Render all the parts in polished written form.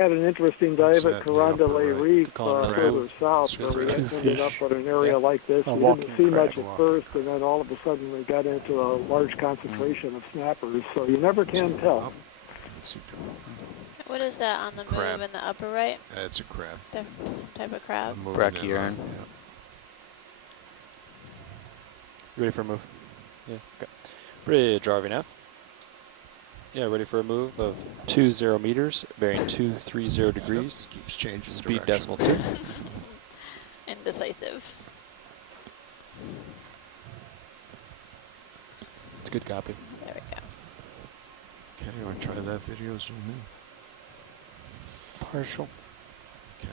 Had an interesting dive at Carondelet Reef further south, where we ended up with an area like this. We didn't see much at first, and then all of a sudden we got into a large concentration of snappers, so you never can tell. What is that on the move in the upper right? It's a crab. The type of crab? Brachyurn. You ready for a move? Yeah, okay. Bridge RV now. Yeah, ready for a move of 20 meters, bearing 230 degrees. Keeps changing Speed direction. decimal 2. Indecisive. It's a good copy. There we go. Okay, you want to try that video zoom in? Partial. Okay.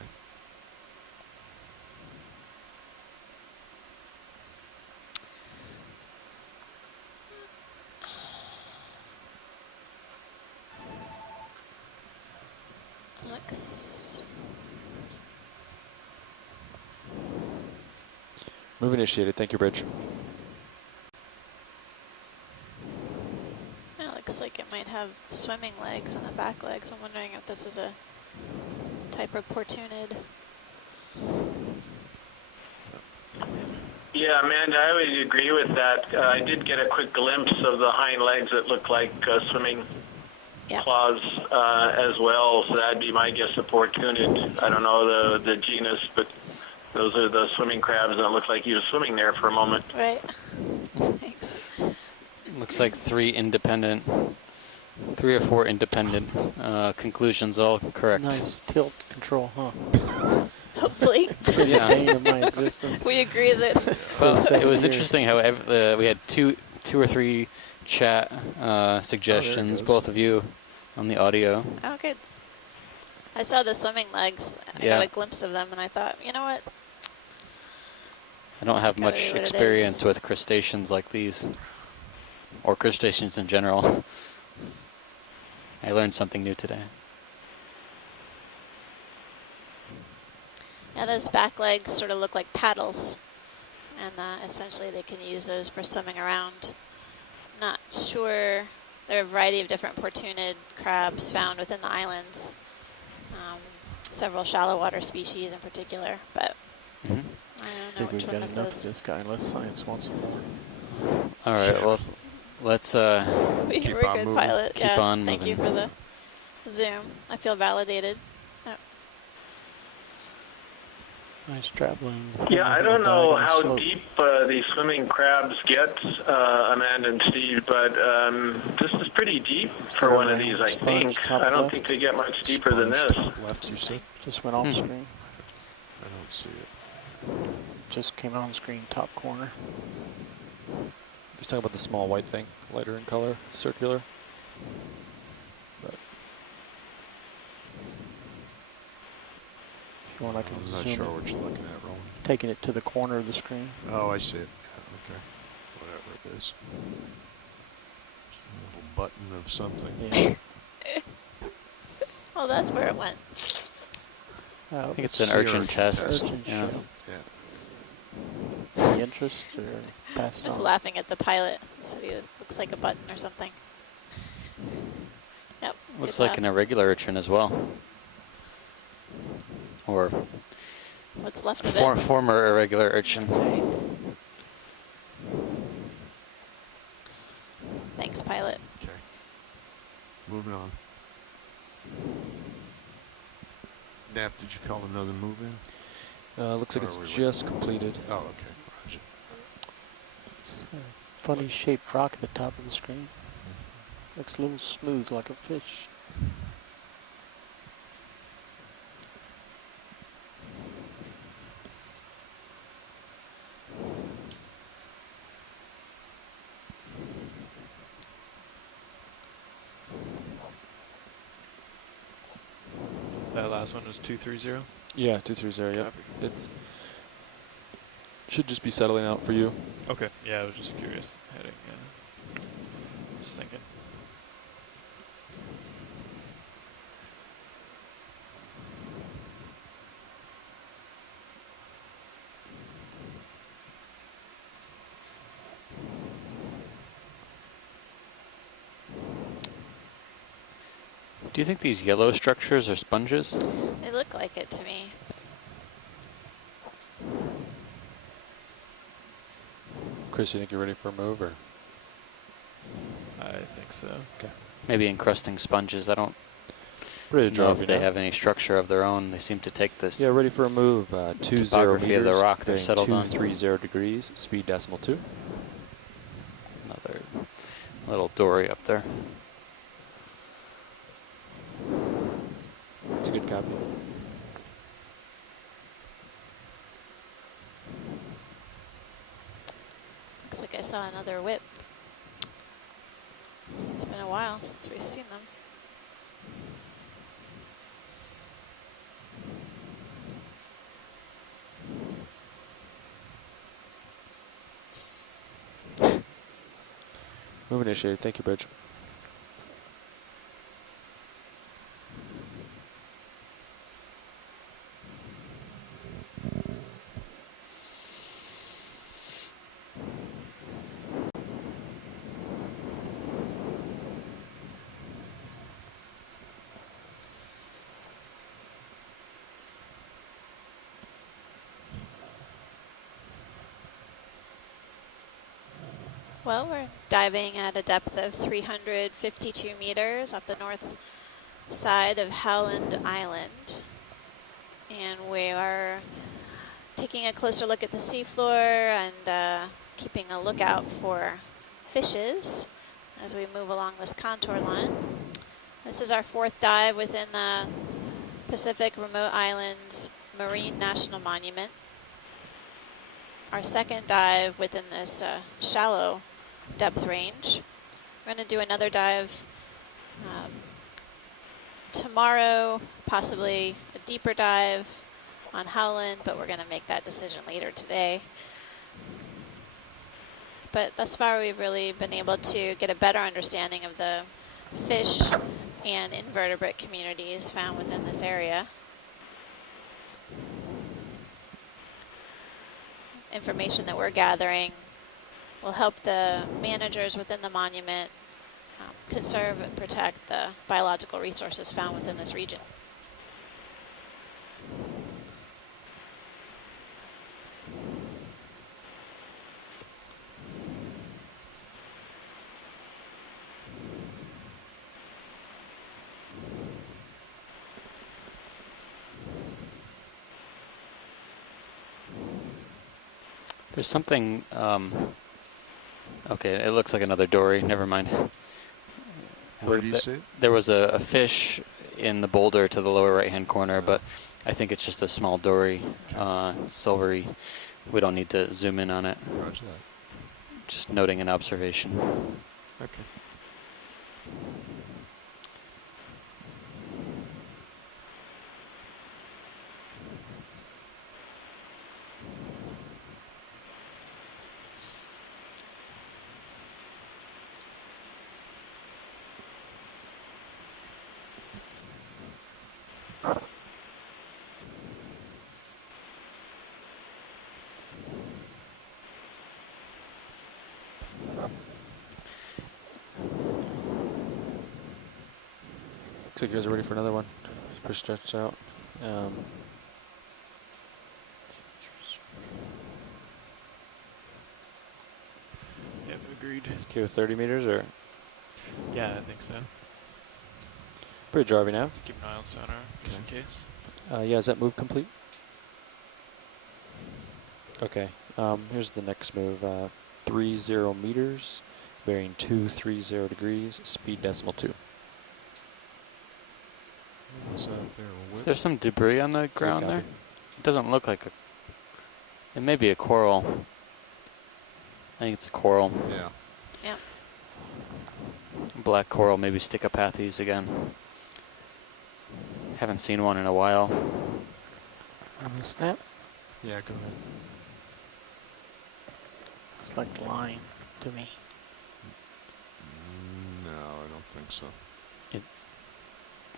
Looks. Move initiated. Thank you, Bridge. It looks like it might have swimming legs on the back legs. I'm wondering if this is a type of portunid. Yeah, Amanda, I would agree with that. I did get a quick glimpse of the hind legs that look like swimming claws as well, so that'd be my guess of portunid. I don't know the genus, but those are the swimming crabs that look like he was swimming there for a moment. Right. Thanks. Looks like 3 or 4 independent conclusions, all correct. Nice tilt control, huh? Hopefully. Yeah. Of my existence. We agree that. Well, it was interesting how we had two or three chat suggestions, both of you, on the audio. Oh, good. I saw the swimming legs. I got a glimpse of them, and I thought, you know what? I don't have much experience with crustaceans like these, or crustaceans in general. I learned something new today. Yeah, those back legs sort of look like paddles, and essentially they can use those for swimming around. Not sure. There are a variety of different portunid crabs found within the islands, several shallow water species in particular, but I don't know which one this is. This guy, unless science wants more. All right, well, let's We're good, moving. pilot. Keep on thank moving. you for the zoom. I feel validated. Nice traveling. Yeah, I don't know how deep these swimming crabs get, Amanda and Steve, but this is pretty deep for one of these, I think. I don't think they get much deeper than this. Left, you see? Just went off screen. I don't see it. Just came on screen, top corner. He's talking about the small white thing, lighter in color, circular. But If you want, I can I'm not zoom sure it. what you're looking at, Roland. Taking it to the corner of the screen. Oh, I see it. Yeah, okay. Whatever it is. A little button of something. Yeah. Oh, that's where it went. I think it's an urchin test. Urchin Yeah. shell. Yeah. Any interest or pass it Just on? laughing at the pilot. So it looks like a button or something. Yep. Looks like an irregular urchin as well. Or what's left of it. Former irregular urchin. That's right. Thanks, pilot. Okay. Moving on. Nap, did you call another move in? looks like Or it's are we just completed. Oh, okay. Roger. It's a funny shaped rock at the top of the screen. Looks a little smooth like a fish. That last one was 230? Yeah, 230, yep. It's should just be settling out for you. Okay, yeah, I was just curious. Heading, just thinking. Do you think these yellow structures are sponges? They look like it to me. Chris, you think you're ready for a move, or? I think so. Okay. Maybe encrusting sponges. I don't Ready to know drive if they have any structure of their own. They seem to take this. Yeah, ready for a move. 20 topography meters. of the rock they're bearing settled on. 230 degrees. Speed decimal 2. Another little dory up there. It's a good copy. Looks like I saw another whip. It's been a while since we've seen them. Move initiated. Thank you, Bridge. Well, we're diving at a depth of 352 meters off the north side of Howland Island. And we are taking a closer look at the seafloor and keeping a lookout for fishes as we move along this contour line. This is our 4th dive within the Pacific Remote Islands Marine National Monument. Our 2nd dive within this shallow depth range. We're going to do another dive tomorrow, possibly a deeper dive on Howland, but we're going to make that decision later today. But thus far we've really been able to get a better understanding of the fish and invertebrate communities found within this area. Information that we're gathering will help the managers within the monument conserve and protect the biological resources found within this region. There's something, okay, it looks like another dory, never mind. Where do you see it? There was a fish in the boulder to the lower right-hand corner, but I think it's just a small dory, silvery. We don't need to zoom in on it. Roger that. Just noting an observation. Okay. Looks like you guys are ready for another one. Super stretched out. Yep, agreed. Okay with 30 meters, or? Yeah, I think so. Bridge RV nav. Keep an eye on sonar, just in case. Yeah, is that move complete? Okay. Here's the next move. 30 meters, bearing 230 degrees, speed decimal 2. What's that there? Is there some debris on the ground there? It doesn't look like a... It may be a coral. I think it's a coral. Yeah. Yeah. Black coral, maybe Stichopathes again. Haven't seen one in a while. On the snap, Yeah, go ahead. it's like line to me. No, I don't think so.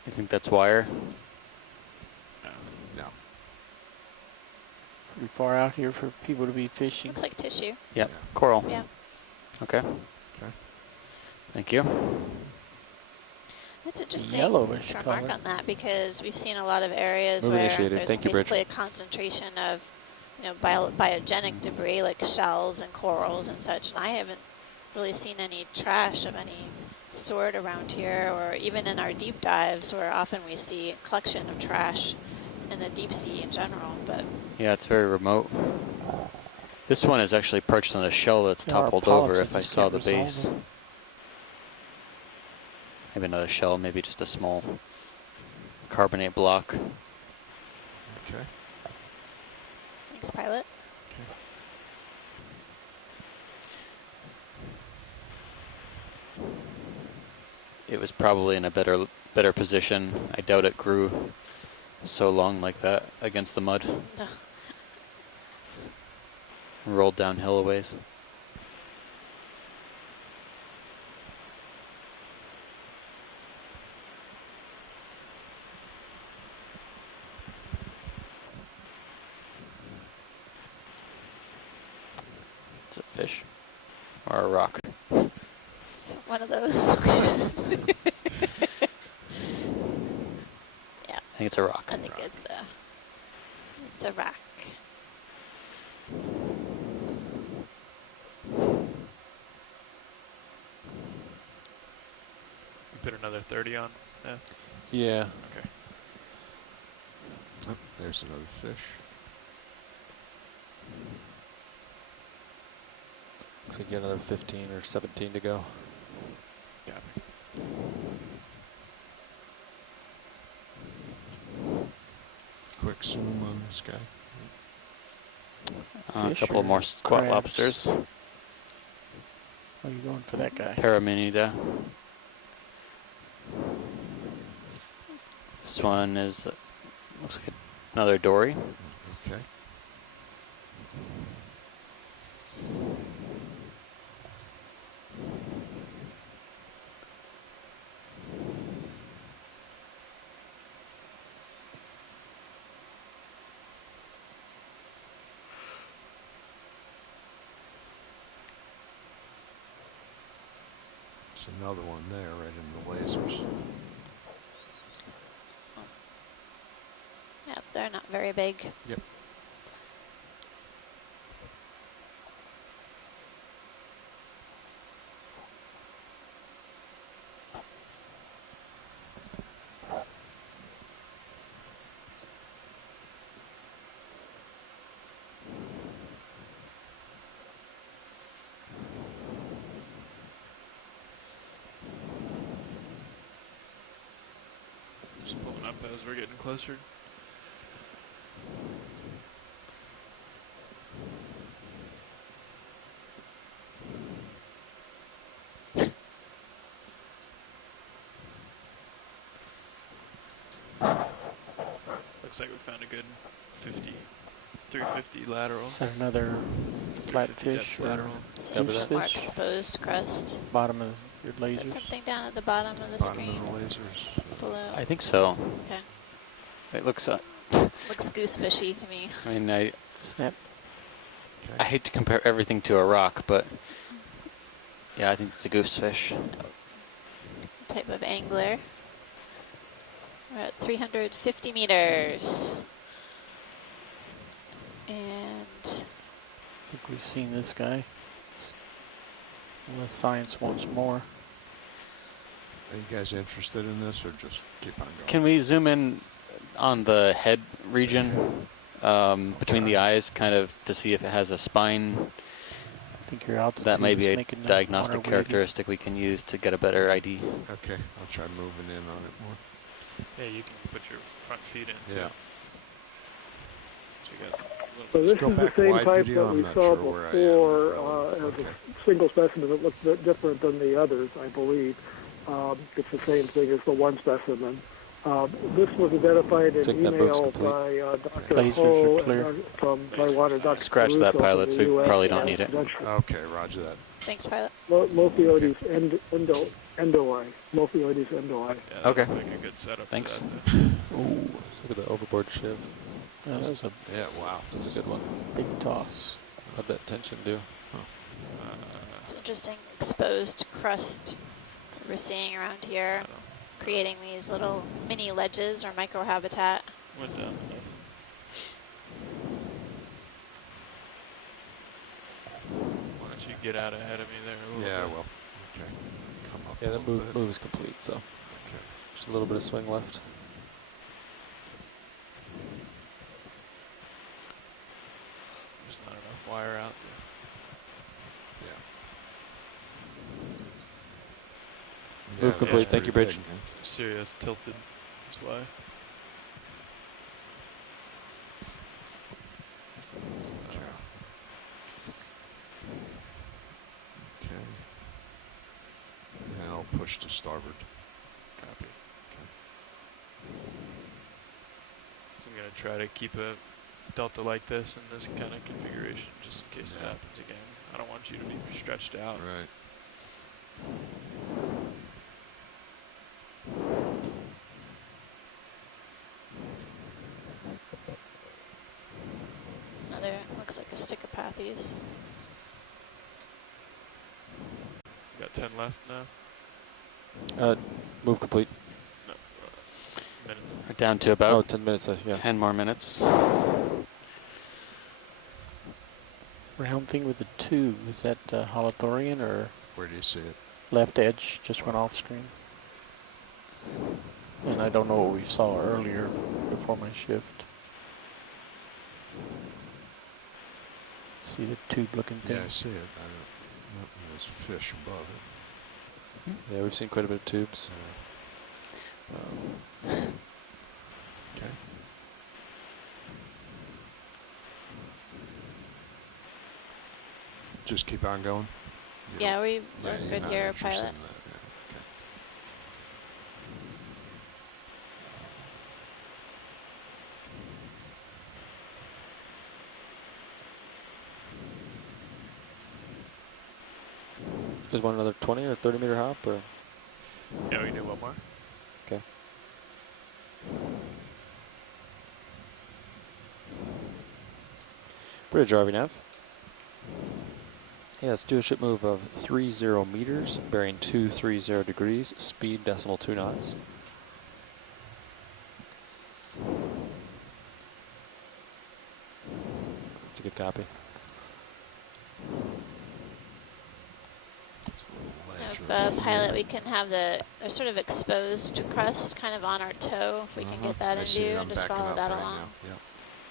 You think that's wire? No. Pretty far out here for people to be fishing. Looks like tissue. Yep, Yeah. coral. Yeah. Okay. Okay. Thank you. It's interesting Yellowish to remark color. on that because we've seen a lot of areas Move where initiated. there's Thank you, Bridge. basically a concentration of, biogenic debris like shells and corals and such, and I haven't really seen any trash of any sort around here, or even in our deep dives where often we see a collection of trash in the deep sea in general. But Yeah, it's very remote. This one is actually perched on a shell that's There are toppled polyps over that if I just saw get the base. resolved. Maybe not a shell, maybe just a small carbonate block. Okay. thanks, pilot. It was probably in a better position. I doubt it grew so long like that against the mud. No. Rolled downhill a ways. It's a fish or a rock. One of those. Yeah, I think it's a rock. I think it's a rock. You put another 30 on? Yeah. Yeah. Okay. Oh, there's another fish. Looks like you got another 15 or 17 to go. Copy. Quick zoom on this guy. A Fish couple or more squat crabs? lobsters. Are you going for that guy? Paraminida. This one is, looks like another dory. Okay. There's another one there right in the lasers. Yep, they're not very big. Yep. Just pulling up as we're getting closer. Looks like we found a good 350 lateral. Is that another 350 flatfish depth or lateral. Seems Copy some that. more exposed crust. bottom of your Is that lasers? something down at the bottom of the Bottom screen? of the lasers. Below. I think so. Okay. It looks, Looks goose fishy to me. I mean, I Snap. I hate to compare everything to a rock, but yeah, I think it's a goosefish. Type of angler. We're at 350 meters. And I think we've seen this guy. Unless science wants more. Are you guys interested in this, or just keep on going? Can we zoom in on the head region between the eyes, kind of to see if it has a spine? I think your altitude That may be is a making the diagnostic water wavy. characteristic we can use to get a better ID. Okay, I'll try moving in on it more. Yeah, you can put your front feet in too. Yeah. So you got a So little this Go is the back same wide type video, that I'm we not saw sure where I am. before as Okay. a single specimen. It looks a bit different than the others, I believe. It's the same thing as the one specimen. This was identified in Think that move's email complete. by Dr. Lasers Ho are clear. and from Taiwan and Dr. Scratch that, Caruso from pilots. the We US probably don't need it. Okay, roger that. thanks, pilot. Lophiodes endoi. Lophiodes endoi. yeah, Okay. that looked like a good setup. Thanks. For that, though. Ooh, look at the overboard shiv. Yeah, that was a Yeah, wow. That's a good one. big toss. How'd that tension do? It's interesting exposed crust we're seeing around here. creating these little mini ledges or microhabitat. Went down enough. Why don't you get out ahead of me there a little Yeah, bit? well, okay. Come up Yeah, a that little bit. move is complete, so Okay. just a little bit of swing left. There's not enough wire out there. Yeah. Move Yeah, complete. that's Thank you, pretty Bridge. big, man. Serious tilted. That's why. Okay. And I'll push to starboard. Copy. Okay. So I'm going to try to keep a delta like this in this kind of configuration just in case it Yeah. happens again. I don't want you to be stretched out. Right. Another, looks like a stick of pathies. Got 10 left now? Move complete. No. Minutes. We're down to about 10 minutes left, yeah. 10 more minutes. Round thing with the tube, is that holothorian or Where do you see it? left edge just went off screen? And I don't know what we saw earlier before my shift. See the tube looking thing? Yeah, I see it. There's fish above it. Yeah, we've seen quite a bit of tubes. Okay. Just keep on going. You Yeah, don't- we're you're good not here, interested pilot. in that, yeah, okay. Is one another 20 or 30 meter hop or? Yeah, we can do one more. Okay. Bridge RV nav. Yeah, let's do a ship move of 30 meters, bearing 230 degrees, speed decimal 2 knots. That's a good copy. If pilot, we can have the sort of exposed crust kind of on our toe, if we can get that I in see view it. and I'm just backing follow up that right along. now. Yeah.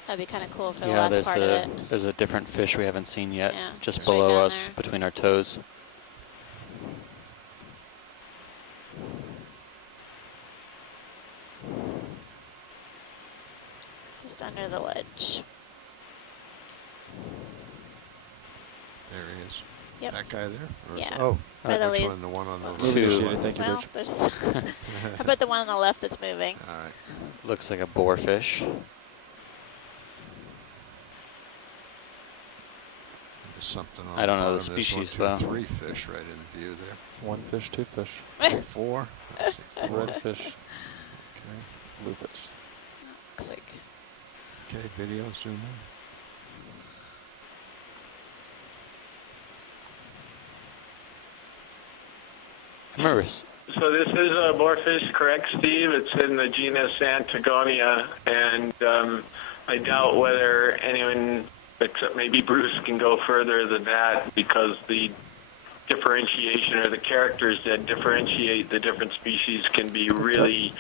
That'd be kind of cool for the Yeah, last part of it. there's a different fish we haven't seen yet, Yeah, just just right below down us, there. between our toes. Just under the ledge. There he is. Yep. That guy there? Or is- Yeah. Oh, By the which leads. one? The one on the Move Two. initiated, thank you, Well, Bridge. there's how about the one on the left that's moving? All right. Looks like a boarfish. There's something on I don't know the bottom. There's species, one, two, though. 3 fish right in view there. 1 fish, 2 fish. 4. I see 4. Red fish, Okay. blue fish. Looks like Okay, video zoom in. I remember So this is a boarfish, correct, Steve? It's in the genus Antigonia, and I doubt whether anyone, except maybe Bruce, can go further than that because the differentiation or the characters that differentiate the different species can be really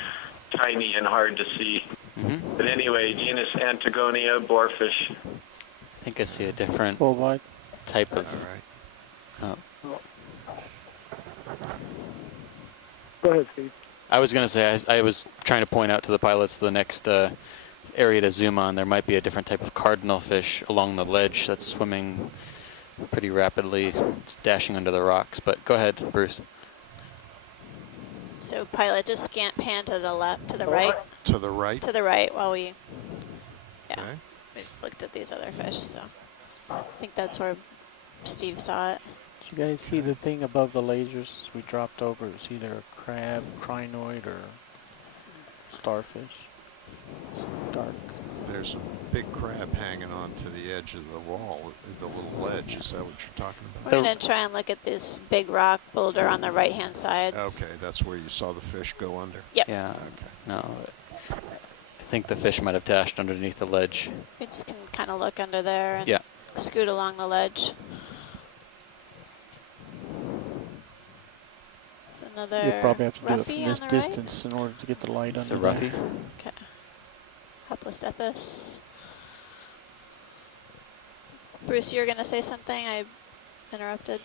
tiny and hard to see. But anyway, genus Antigonia, boarfish. I think I see a different 12 wide. type All of. right. Oh. Go ahead, Steve. I was going to say, I was trying to point out to the pilots the next area to zoom on. There might be a different type of cardinal fish along the ledge that's swimming pretty rapidly. It's dashing under the rocks. But go ahead, Bruce. so. Pilot, just scan pan to the left, to the right, To the right. to the right while we Okay. we looked at these other fish. So I think that's where Steve saw it. Did you guys see the thing above the lasers as we dropped over? It was either a crab, crinoid, or starfish. It's dark. There's there's a big crab hanging on to the edge of the wall, the little ledge. Is that what you're talking about? We're going to try and look at this big rock boulder on the right-hand side. Okay, that's where you saw the fish go under? Yep. Yeah. Okay. No. I think the fish might have dashed underneath the ledge. We just can kind of look under there and Yeah. scoot along the ledge. There's another You'll probably have to do it roughy from this on the right. distance in order to get the light It's under a roughie. there. Okay. Hoplostethus. Bruce, you were going to say something? I interrupted.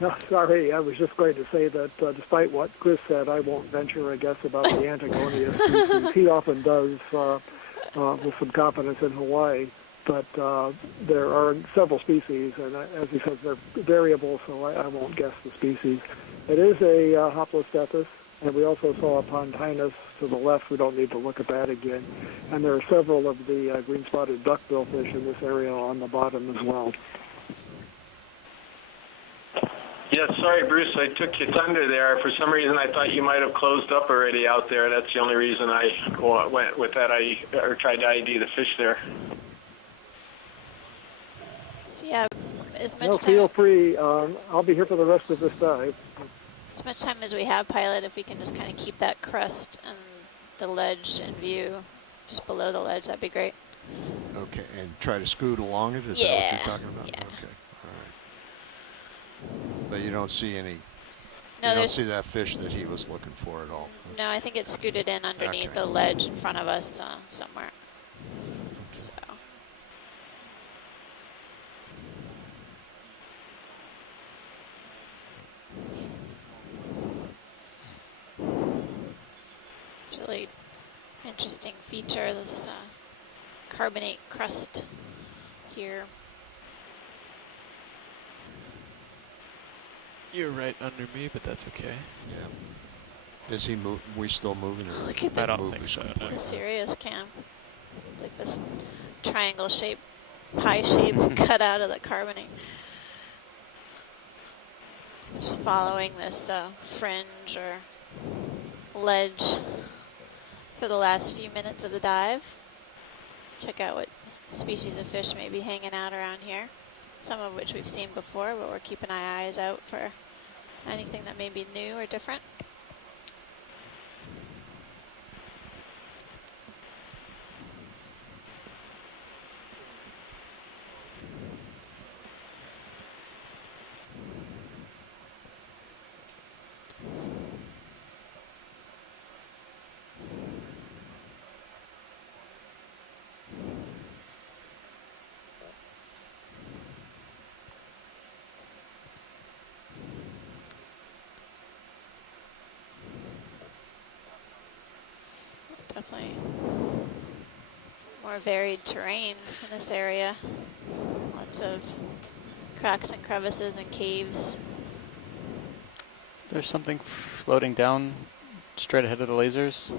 No, sorry, I was just going to say that despite what Chris said, I won't venture a guess about the Antigonia species. He often does with some confidence in Hawaii, but there are several species, and as he says, they're variable, so I won't guess the species. It is a Hoplostethus, and we also saw a Pontinus to the left. We don't need to look at that again. And there are several of the green-spotted duckbill fish in this area on the bottom as well. Yeah, sorry, Bruce, I took your thunder there. For some reason, I thought you might have closed up already out there. That's the only reason I went with that. I tried to ID the fish there. So yeah, as much No, time. feel free. I'll be here for the rest of this dive. As much time as we have, pilot, if we can just kind of keep that crust and the ledge in view, just below the ledge, that'd be great. Okay, and try to scoot along it? Is that what you're talking about? Yeah. Okay, all right. But you don't see any, No, you don't there's see that fish that he was looking for at all? no. I think it's scooted in underneath Okay. the ledge in front of us somewhere. So. It's a really interesting feature, this carbonate crust here. You're right under me, but that's okay. Yeah. Is he we still moving? Or Look at I the, don't think so. No. the Sirius cam. Like this triangle shape, pie shape cut out of the carbonate. Just following this fringe or ledge for the last few minutes of the dive. Check out what species of fish may be hanging out around here. Some of which we've seen before, but we're keeping our eyes out for anything that may be new or different. Definitely more varied terrain in this area. Lots of cracks and crevices and caves. There's something floating down straight ahead of the lasers.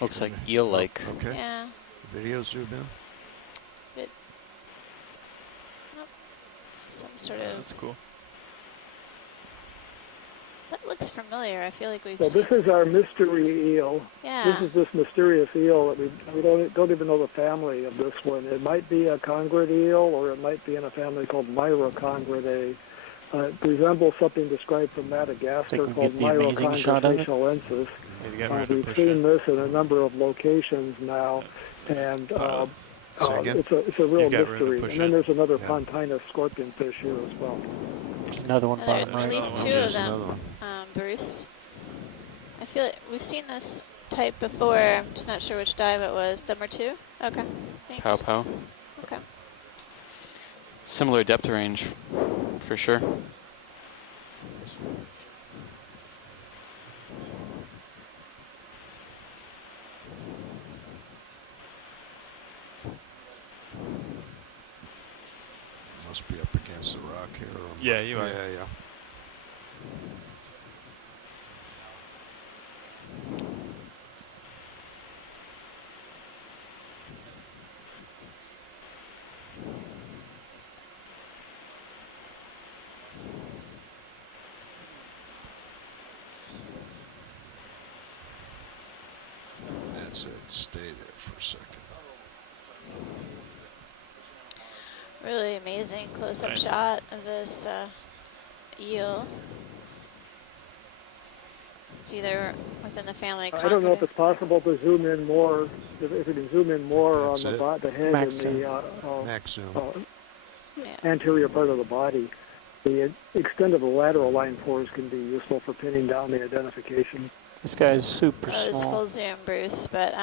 Looks like eel-like. Okay. Yeah. Video zoomed in. Some sort Yeah, of. that's cool. That looks familiar. I feel like we've So seen. this is our mystery eel. Yeah. This is this mysterious eel that we don't even know the family of this one. It might be a congrid eel, or it might be in a family called Myrocongridae. It resembles something described from Madagascar Think we called get the amazing shot of it? Myrocongridae. Maybe get ready to We've push seen it. this in a number of locations now, and Say again? it's a real You've got room to mystery. push And then it. there's another Yeah. Pontinus scorpionfish here as well. Another one And there bottom are at right. least Another two one. of There's another them, one. Bruce. I feel like we've seen this type before. I'm just not sure which dive it was. Number 2? Okay. Thanks. Pow pow. Okay. Similar depth range, for sure. Must be up against the rock here. Yeah, you are. Yeah, yeah. That's it. Stay there for a second. Really amazing close-up Nice. shot of this eel. It's either within the family. I don't know if it's possible to zoom in more. If you can zoom in more That's on it. the head Max and the Max zoom. anterior part of the body. The extent of the lateral line pores can be useful for pinning down the identification. This guy's super It was small. full zoom, Bruce, but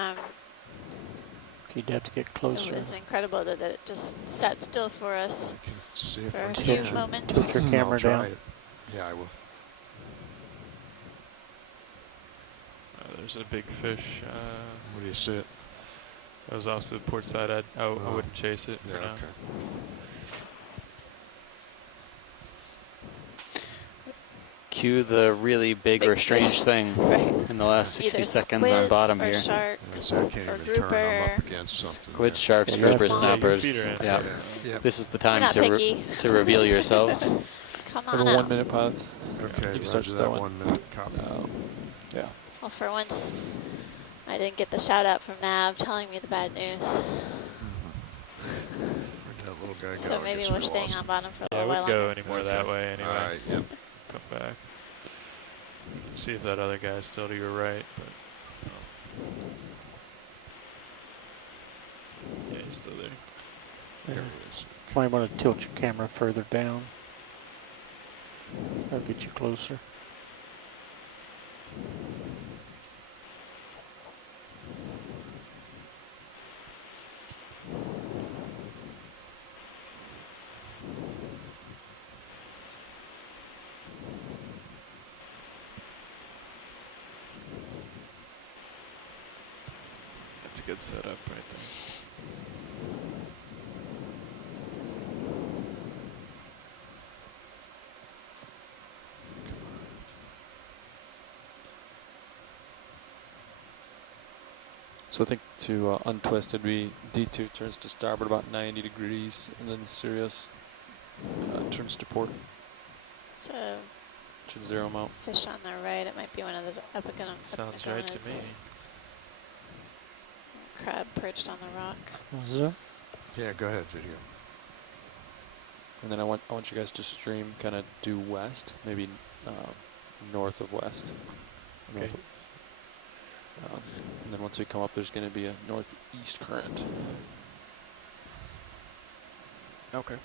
You'd have to get it closer. was incredible that it just sat still for us I can see if for I a can few catch it. moments. Tilt your camera I'll try down. it. Yeah, I will. There's a big fish. What do you see it? That was off to the port side. I wouldn't chase it Yeah, for now. okay. Cue the really big or strange thing Right. in the last 60 Either seconds on squids bottom or here. sharks I can't or even turn. I'm grouper. up against something. Squid, there. sharks, Yeah, groupers, you're fine. snappers. Your feet are in. Yeah. Yep. This is the We're time not to picky. to reveal yourselves. Come Have on a 1 out. minute pilots. Okay, You can start roger that. stowing. 1 minute. Copy. Yeah. Well, for once, I didn't get the shout out from Nav telling me the bad news. Where'd that little guy go? So I maybe guess we're we staying lost on him. bottom for a Yeah, I little while wouldn't go longer. any more that way anyway. All right, yep. Come back. See if that other guy's still to your right. But yeah, he's still there. There it is. Might want to tilt your camera further down. That'll get you closer. That's a good setup right there. So I think to untwisted, we D2 turns to starboard about 90 degrees, and then Sirius turns to port. So Should zero him out. fish on the right. It might be one of those Sounds right to epigonids. me. Crab perched on the rock. What's that? Yeah, go ahead, video. And then I want you guys to stream kind of due west, maybe north of west. Okay. And then once we come up, there's going to be a northeast current. Okay.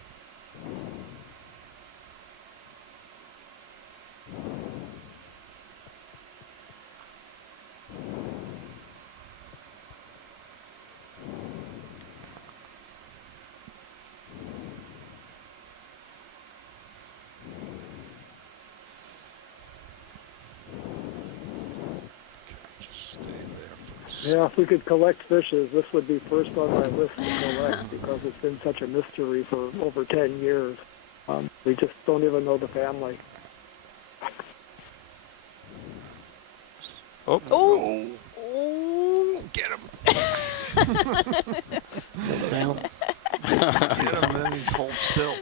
Just stay there for a second. Yeah, if we could collect fishes, this would be first on my list to collect because it's been such a mystery for over 10 years. We just don't even know the family. Oh. Oh! Oh! Get him! Down. Get him and hold still.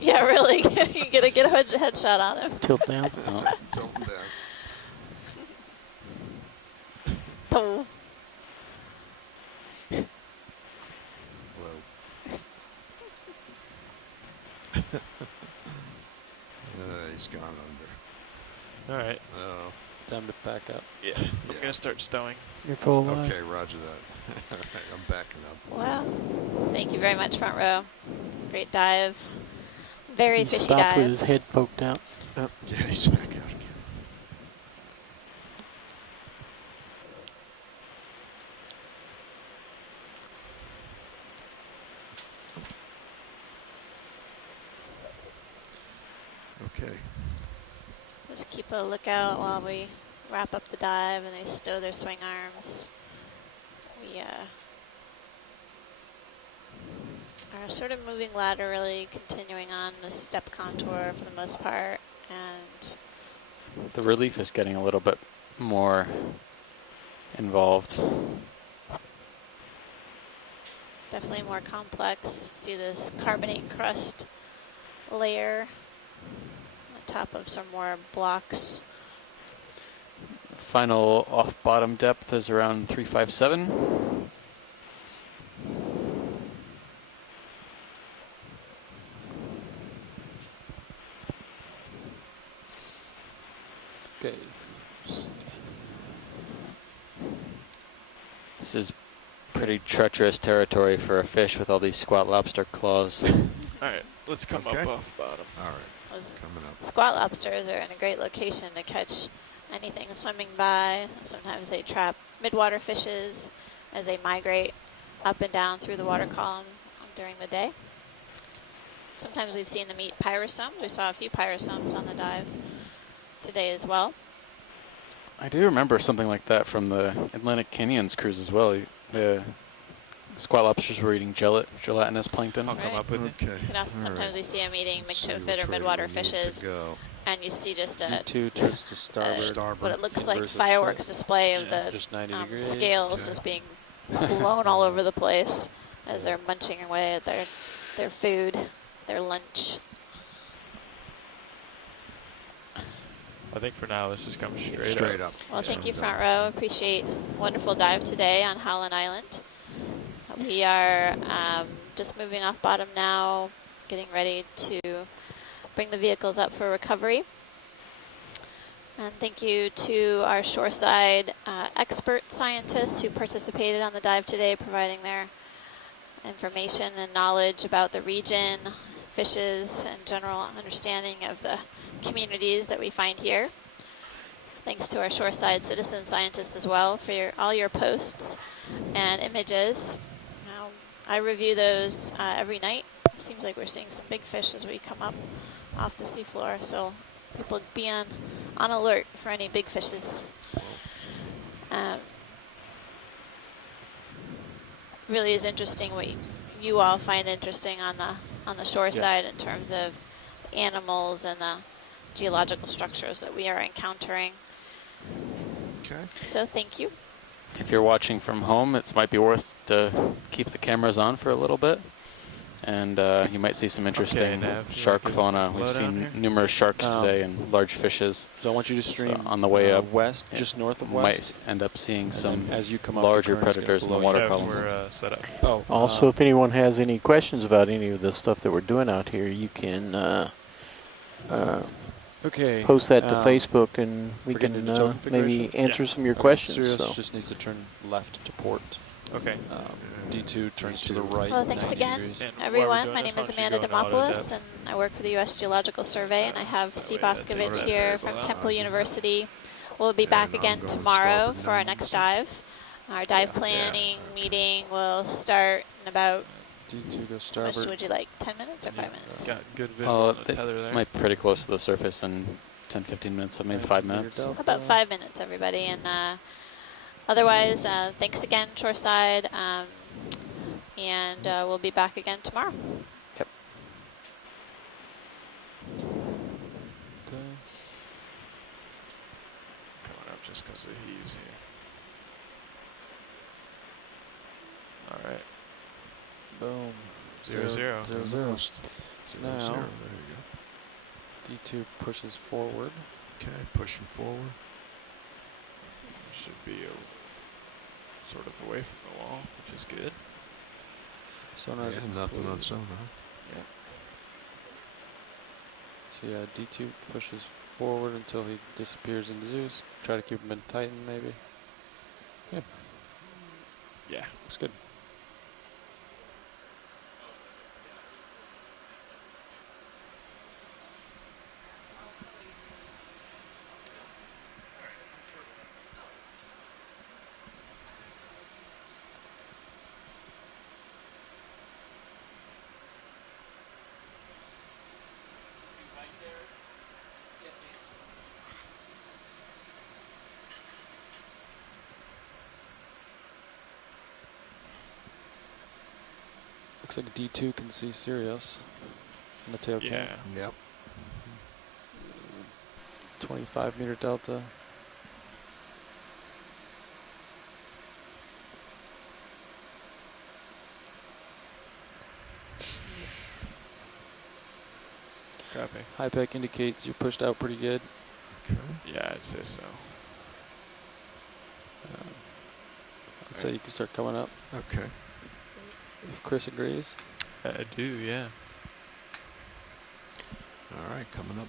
Yeah, really. You gotta get a headshot on him. Tilt down. Oh, Tilt him down. Boom. Whoa. He's gone under. All right. Oh. Time to pack up. Yeah. I'm gonna start stowing. You're full line. Okay, roger that. I'm backing up. Wow. Thank you very much, front row. Great dive. Very He fishy stopped with his dive. head poked out. Yeah, he's back out again. Okay. Just keep a lookout while we wrap up the dive and they stow their swing arms. We are sort of moving laterally, continuing on the step contour for the most part, and the relief is getting a little bit more involved. definitely more complex. See this carbonate crust layer on top of some more blocks. final off bottom depth is around 357. Okay. This is pretty treacherous territory for a fish with all these squat lobster claws. Alright, let's come up off bottom. All right. Those Coming up. squat lobsters are in a great location to catch anything swimming by. Sometimes they trap midwater fishes as they migrate up and down through the water column during the day. Sometimes we've seen them eat pyrosomes. We saw a few pyrosomes on the dive today as well. I do remember something like that from the Atlantic Canyons cruise as well. The squat lobsters were eating gelatinous plankton. I'll come up with it. Okay. You can also sometimes we see them eating Let's see myctophid which or way midwater we need to fishes, go. and you see just a D2 turns to starboard. what it looks like Inverse of fireworks set. display of the Just 90 degrees. scales just being blown all over the place as they're munching away at their food, their lunch. I think for now, let's just come straight up. Well, thank you, front row. Appreciate a wonderful dive today on Howland Island. We are just moving off bottom now, getting ready to bring the vehicles up for recovery. And thank you to our shoreside expert scientists who participated on the dive today, providing their information and knowledge about the region, fishes, and general understanding of the communities that we find here. Thanks to our shoreside citizen scientists as well for all your posts and images. Now, I review those every night. It seems like we're seeing some big fish as we come up off the seafloor, so people be on alert for any big fishes. Really is interesting what you all find interesting on the shore side in terms of animals and the geological structures that we are encountering. Okay. So thank you. If you're watching from home, it might be worth to keep the cameras on for a little bit. And you might see some interesting shark fauna. We've seen numerous sharks today and large fishes. So I want you to stream on the way up west, just north of west. Might end up seeing some as you come up, larger predators in the water columns. We're set up. Oh, Also, if anyone has any questions about any of the stuff that we're doing out here, you can okay. post that to Facebook, and we Forget can the total maybe configuration? answer some of your questions. Sirius So. just needs to turn left to port. Okay. D2 turns to the right. Well, thanks 90 again, degrees. And while we're everyone. doing My this, name is why don't you Amanda go into auto Demopoulos, depth? and I work for the U.S. Geological Survey, and I have Steve That way that takes Boscovich that here variable from out. Temple University. We'll be back I'm again going tomorrow starboard for our now. next dive. Our dive planning meeting will start in about, D2 goes how much starboard. would you like, 10 minutes or 5 minutes? Got good visual on the They tether there. might be pretty close to the surface in 10-15 minutes, so maybe 5 minutes. About 5 minutes, everybody. And otherwise, thanks again, Shoreside. And we'll be back again tomorrow. Yep. Okay. Coming up just because of the heaves here. All right. Boom. 0-0. 0-0. Now, 0-0. There you D2 pushes forward. go. Okay, pushing forward. Should be sort of away from the wall, which is good. Sonar's Yeah, nothing on included. sonar. So yeah, D2 pushes forward until he disappears into Zeus. Try to keep him in Titan, maybe. Yeah. Looks good. Looks like D2 can see Sirius. Mateo Yeah. can. Yep. 25 meter delta. Copy. High pec indicates you're pushed out pretty good. Okay. Yeah, I'd say so. I'd say you can start coming up. Okay. If Chris agrees. I do, yeah. All right, coming up.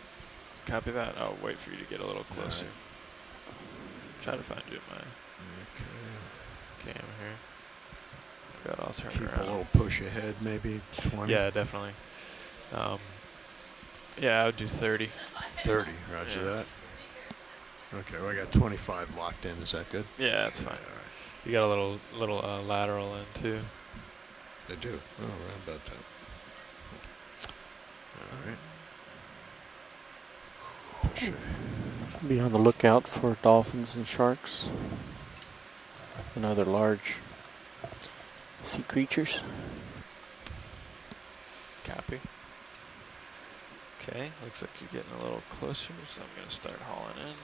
Copy that. I'll wait for you to get a little closer. Right. Try to find you in my Okay. cam here. Got all turned Keep around. a little push ahead, maybe 20. Yeah, definitely. Yeah, I would do 30. 30. Roger that. Okay, well, I got 25 locked in. Is that good? Yeah, that's fine. All right. You got a little lateral in too. I do. Oh, right about that. All right. Push it. Be on the lookout for dolphins and sharks and other large sea creatures. Copy. Okay, looks like you're getting a little closer, so I'm gonna start hauling in.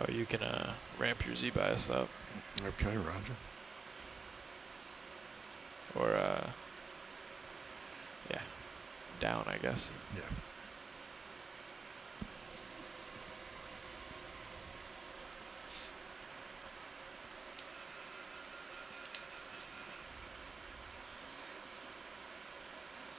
Oh, you can ramp your Z-bias up, Okay, roger. or yeah, down, I guess. Yeah.